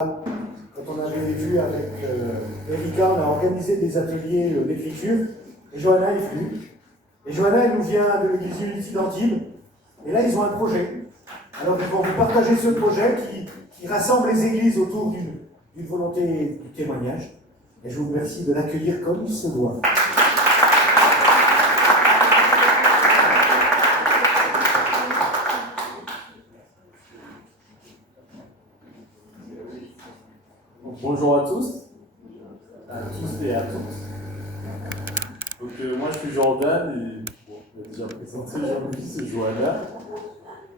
Quand on avait vu avec Erika, on a organisé des ateliers d'écriture, et Johanna est venue. Et Johanna, elle nous vient de l'église Unity d'Antibes, et là, ils ont un projet. Alors, ils vont vous partager ce projet qui rassemble les églises autour d'une volonté du témoignage. Et je vous remercie de l'accueillir comme il se doit. Bonjour à tous et à toutes. Donc moi je suis Jordan et on a déjà présenté Jean-Louis et Johanna.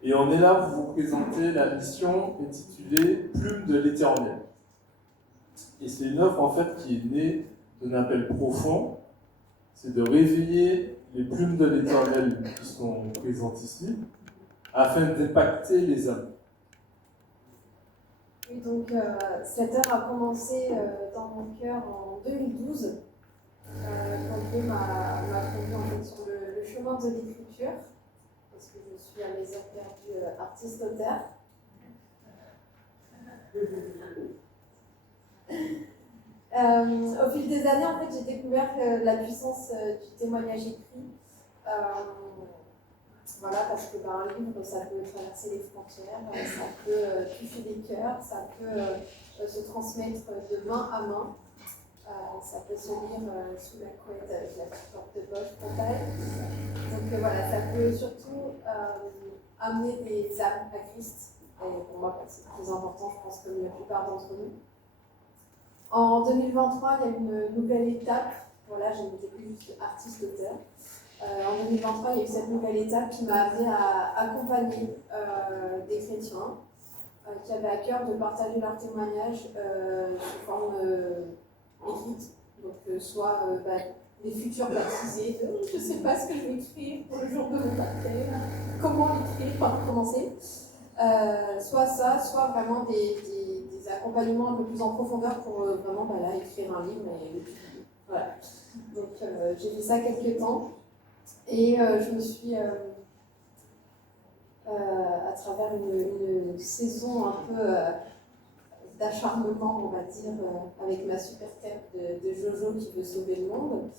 Et on est là pour vous présenter la mission intitulée Plume de l'Éternel. Et c'est une œuvre en fait qui est née d'un appel profond, c'est de réveiller les plumes de l'Éternel qui sont présentes ici, afin d'impacter les hommes. Oui, donc cette heure a commencé dans mon cœur en 2012, quand Dieu m'a conduit en fait, sur le chemin de l'écriture, parce que je suis à mes heures perdues artiste-auteur. Au fil des années, en fait, j'ai découvert la puissance du témoignage écrit. Voilà, parce que un livre, ça peut traverser les frontières, ça peut toucher les cœurs, ça peut se transmettre de main à main, ça peut se lire sous la couette avec la petite lampe de poche frontale. Donc voilà, ça peut surtout amener des âmes à Christ. Et pour moi, c'est le plus important, je pense, comme la plupart d'entre nous. En 2023, il y a une nouvelle étape. Voilà, je n'étais plus juste artiste-auteur. En 2023, il y a eu cette nouvelle étape qui m'a amené à accompagner des chrétiens qui avaient à cœur de partager leur témoignage sous forme écrite. Donc, soit les futurs baptisés, je ne sais pas ce que je vais écrire pour le jour de mon baptême, comment l'écrire, par où commencer. Soit ça, soit vraiment des accompagnements un peu plus en profondeur pour vraiment écrire un livre. Et voilà. Donc, j'ai fait ça quelques temps. Et je me suis, à travers une saison un peu d'acharnement, on va dire, avec ma super tête de Jojo qui veut sauver le monde,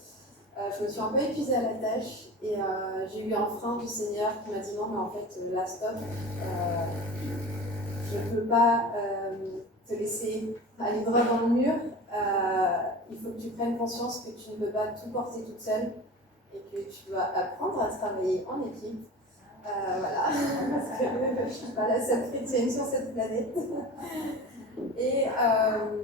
je me suis un peu épuisée à la tâche et j'ai eu un frein du Seigneur qui m'a dit non, mais en fait, là, stop, je ne peux pas te laisser aller droit dans le mur, il faut que tu prennes conscience que tu ne peux pas tout porter toute seule. Et que tu dois apprendre à travailler en équipe. Voilà, parce que je ne suis pas la seule chrétienne sur cette planète. Et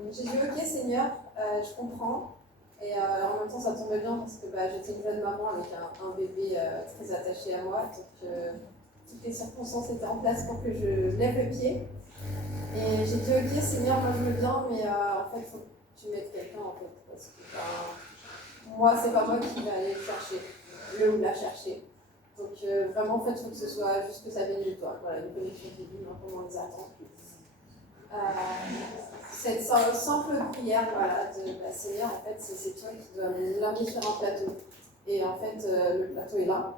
j'ai dit, ok Seigneur, je comprends. Et en même temps, ça tombait bien parce que j'étais une jeune maman avec un bébé très attaché à moi. Donc toutes les circonstances étaient en place pour que je lève le pied. Et j'ai dit, ok Seigneur, moi je veux bien, mais en fait, il faut que tu mettes quelqu'un en fait. Parce que moi, c'est pas moi qui vais aller le chercher, le ou la chercher. Donc vraiment, en fait, il faut que ce soit juste que ça vienne de toi. Voilà, une connexion divine, comment on les attend. Cette simple prière, voilà, de Seigneur, en fait, c'est toi qui dois l'amener sur un plateau. Et en fait, le plateau est là.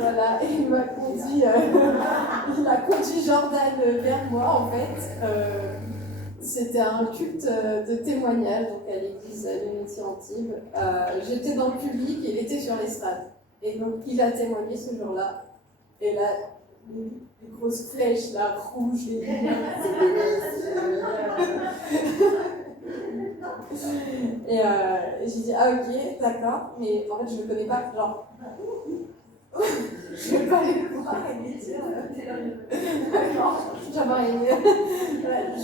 Voilà, et il a conduit Jordan vers moi, en fait. C'était un culte de témoignage, donc à l'église Unity Antibes. J'étais dans le public et il était sur l'estrade. Et donc il a témoigné ce jour-là. Et là, les grosses flèches là, rouges, les et j'ai dit, ah ok, d'accord, mais en fait je ne le connais pas, genre. Je ne vais pas aller le voir et lui dire, non, je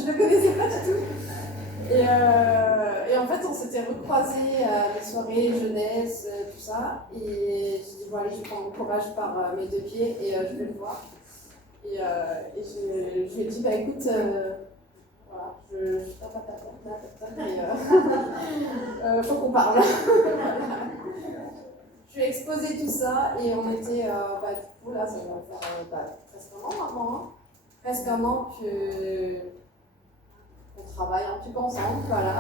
ne le connaissais pas du tout. Et en fait, on s'était recroisés à des soirées jeunesse, tout ça. Et j'ai dit, bon, allez, je vais prendre mon courage par mes deux pieds et je vais le voir. Et je lui ai dit, écoute, voilà, mais faut qu'on parle. Je lui ai exposé tout ça et on était, du coup, là, ça va faire presque un an maintenant. Hein. Presque un an on travaille un petit peu ensemble, voilà,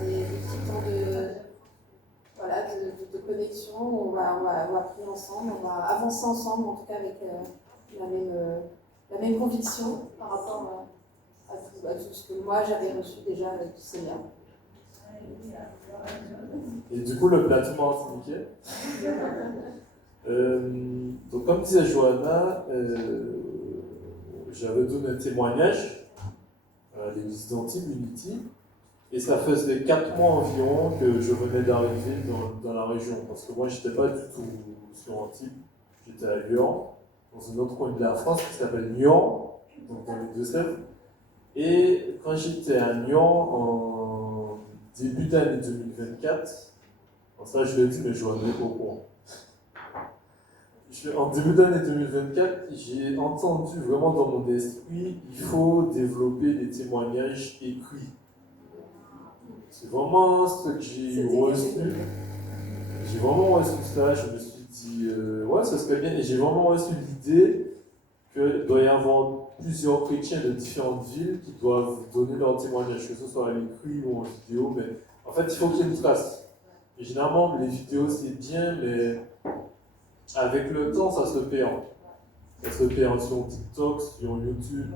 des petits temps de connexion, on va prier ensemble, on va avancer ensemble, en tout cas avec la la même conviction par rapport à tout ce que moi j'avais reçu déjà du Seigneur. Et du coup, le plateau c'est nickel. Donc, comme disait Johanna, j'avais donné un témoignage à l'église d'Antibes, Unity, et ça faisait 4 mois environ que je venais d'arriver dans la région, parce que moi, je n'étais pas du tout sur Antibes, j'étais à Lyon, dans un autre coin de la France qui s'appelle Nyon, donc dans les Deux-Sèvres. Et quand j'étais à Nyon en début d'année 2024, ça je le dis, mais je ne pas au courant. En début d'année 2024, j'ai entendu vraiment dans mon esprit, il faut développer des témoignages écrits. C'est vraiment ce que j'ai reçu. J'ai vraiment reçu ça, je me suis dit, ouais, ça serait bien. Et j'ai vraiment reçu l'idée qu'il doit y avoir plusieurs chrétiens de différentes villes qui doivent donner leur témoignage, que ce soit à l'écrit ou en vidéo. Mais en fait, il faut qu'il y ait une trace. Et généralement, les vidéos, c'est bien, mais avec le temps, ça se perd. Ça se perd sur TikTok, sur YouTube,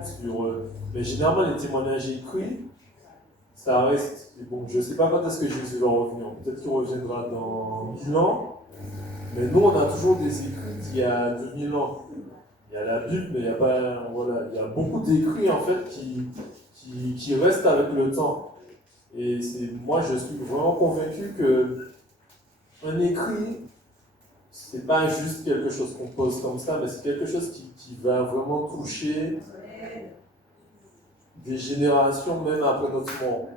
mais généralement, les témoignages écrits, ça reste. Bon, je ne sais pas quand est-ce que Jésus va revenir. Peut-être qu'il reviendra dans 1000 ans. Mais nous, on a toujours des écrits d'il y a 2000 ans. Il y a la Bible, mais il y a pas. Voilà, il y a beaucoup d'écrits en fait qui restent avec le temps. Et moi, je suis vraiment convaincu que un écrit, c'est pas juste quelque chose qu'on pose comme ça, mais c'est quelque chose qui va vraiment toucher des générations même après notre mort.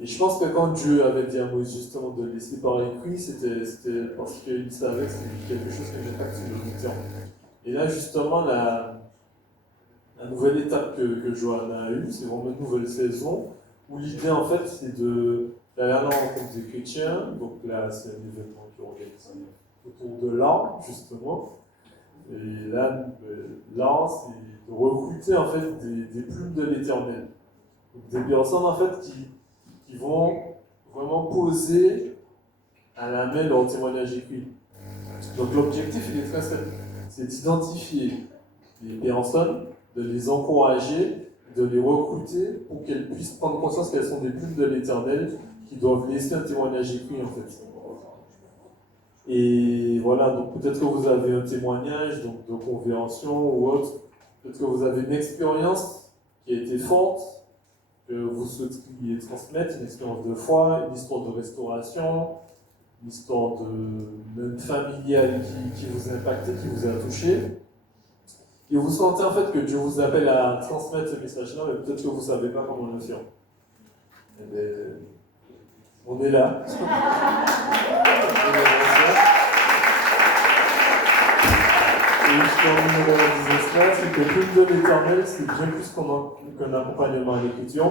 Et je pense que quand Dieu avait dit à Moïse justement de laisser par écrit, c'était parce qu'il savait que c'était quelque chose qui était actif de temps. Et là justement, la nouvelle étape que Johanna a eue, c'est vraiment une nouvelle saison, où l'idée en fait c'est d'aller à la rencontre des chrétiens. Donc là c'est un événement qui est organisé autour de l'art justement. Et là, l'art c'est de recruter en fait des plumes de l'Éternel. Donc, des personnes en fait qui vont vraiment poser à la main leur témoignage écrit. Donc l'objectif il est très simple, c'est d'identifier les personnes, de les encourager, de les recruter pour qu'elles puissent prendre conscience qu'elles sont des plumes de l'Éternel qui doivent laisser un témoignage écrit en fait. Et voilà, donc peut-être que vous avez un témoignage donc, de conversion ou autre, peut-être que vous avez une expérience qui a été forte, que vous souhaiteriez transmettre, une expérience de foi, une histoire de restauration, une histoire même familiale qui vous a impacté, qui vous a touché. Et vous sentez en fait que Dieu vous appelle à transmettre ce message-là, mais peut-être que vous ne savez pas comment le faire. Eh bien, on est là. Et je termine en disant cela, c'est que le culte de l'Éternel, c'est bien plus qu'un accompagnement à l'écriture.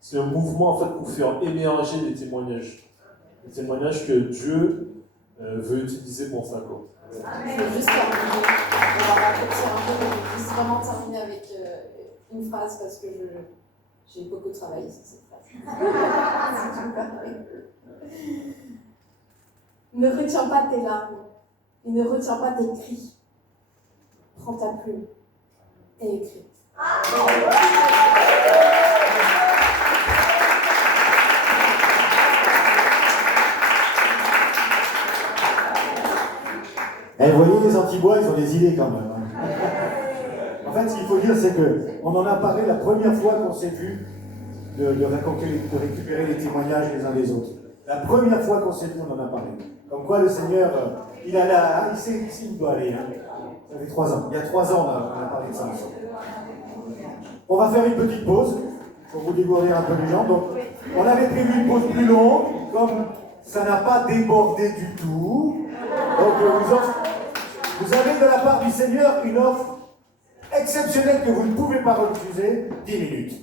C'est un mouvement en fait pour faire émerger les témoignages. Les témoignages que Dieu veut utiliser pour sa cause. Je vais juste terminer. On va raccourcir un peu, mais je vais juste vraiment terminer avec une phrase parce que j'ai beaucoup travaillé sur cette phrase. Si tu me permets. Ne retiens pas tes larmes et ne retiens pas tes cris. Prends ta plume et écris. Eh, vous voyez, les Antibois, ils ont des idées quand même. En fait, ce qu'il faut dire, c'est qu'on en a parlé la première fois qu'on s'est vu de récupérer les témoignages les uns des autres. La première fois qu'on s'est vu, on en a parlé. Comme quoi, le Seigneur, il sait où il doit aller. Hein. Ça fait 3 ans. Il y a 3 ans, on a parlé de ça ensemble. On va faire une petite pause pour vous découvrir un peu les gens. Donc, on avait prévu une pause plus longue, comme ça n'a pas débordé du tout. Donc, vous avez de la part du Seigneur une offre exceptionnelle que vous ne pouvez pas refuser, 10 minutes.